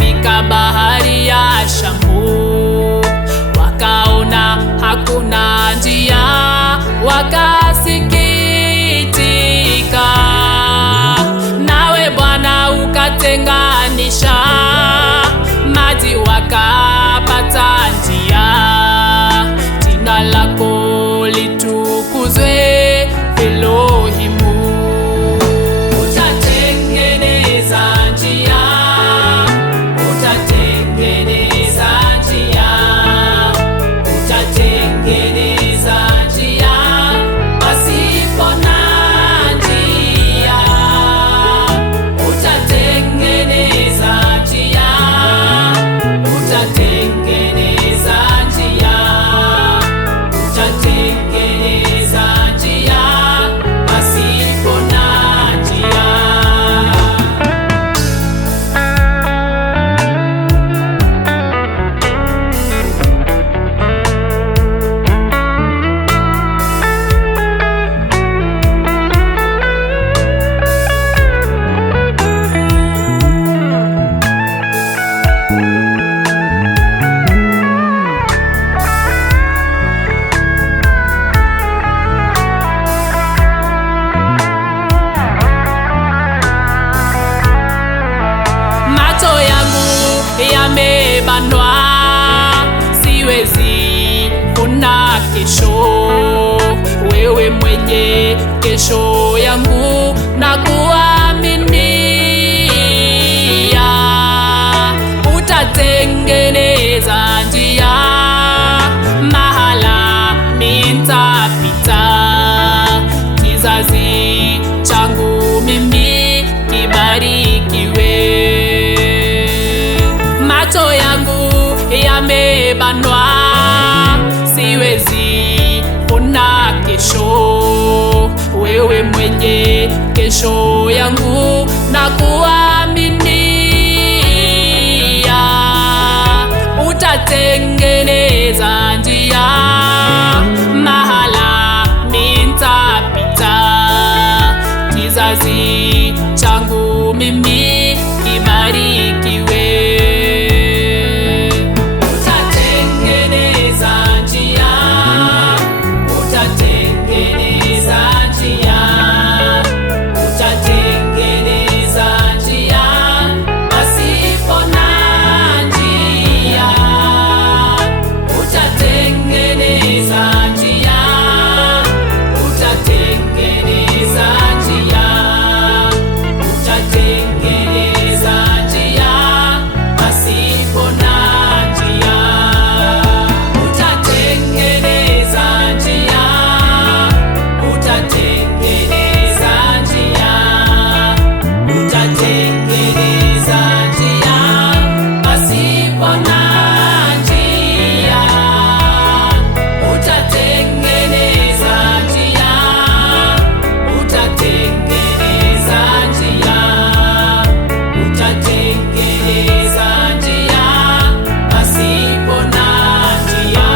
walipofika bahari ya Shamu, wakaona hakuna njia, wakasikitika. Nawe Bwana ukatenganisha maji, wakapata njia. Jina lako litukuzwe Elohimu. Utatengeneza njia, utatengeneza njia, utatengeneza njia pasipo na njia. Utatengeneza njia, utatengeneza njia, utatengeneza njia pasipo na njia. Macho yangu yamebanwa, siwezi kuna kesho. Wewe mwenye kesho yangu na kuaminia. Utatengeneza njia mahala nitapita. Kizazi changu mimi kibarikiwe. Macho yangu yamebanwa, siwezi ona kesho. Wewe mwenye kesho yangu na kuaminia. Utatengeneza njia mahala nitapita. Kizazi changu mimi kibarikiwe. Utatengeneza njia, utatengeneza njia, utatengeneza njia pasipo na njia. Utatengeneza njia, utatengeneza njia, utatengeneza njia pasipo na njia. Utatengeneza njia, utatengeneza njia, utatengeneza njia pasipo na njia. Utatengeneza njia, utatengeneza njia, utatengeneza njia pasipo na njia.